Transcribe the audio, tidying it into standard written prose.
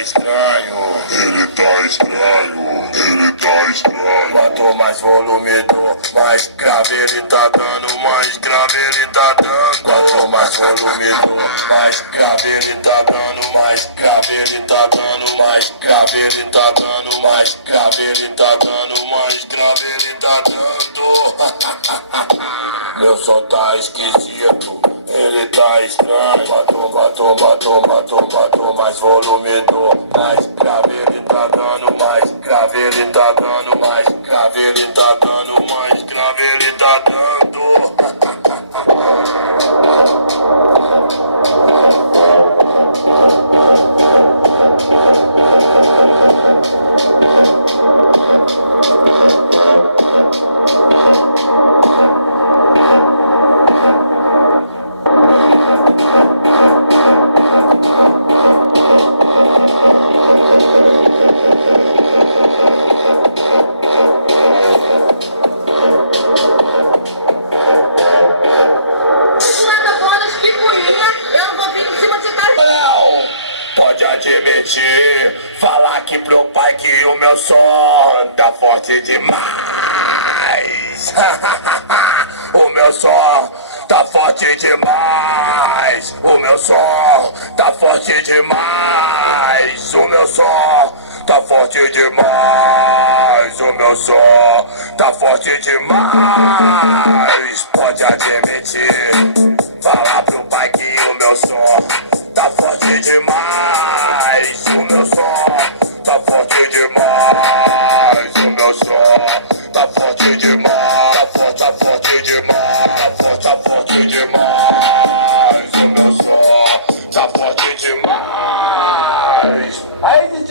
estranho, ele tá estranho, ele tá estranho. Quanto mais volume dou, mais grave ele tá dando, mais grave ele tá dando. Quanto mais volume dou, mais grave ele tá dando, mais grave ele tá dando, mais grave ele tá dando, mais grave ele tá dando, mais grave ele tá dando. Meu som tá esquisito, ele tá estranho. Batom, mais volume dou, mais grave ele tá dando, mais grave ele tá dando, mais grave ele tá dando, mais grave ele tá dando. Pode admitir, falar aqui pro pai que o meu som tá forte demais. O meu som tá forte demais. O meu som tá forte demais. O meu som tá forte demais. O meu som tá forte demais. Pode admitir, falar pro pai que o meu som tá forte demais, o meu som tá forte demais, o meu som tá forte demais, tá forte demais, tá forte demais, o meu som tá forte demais. Aí, DJ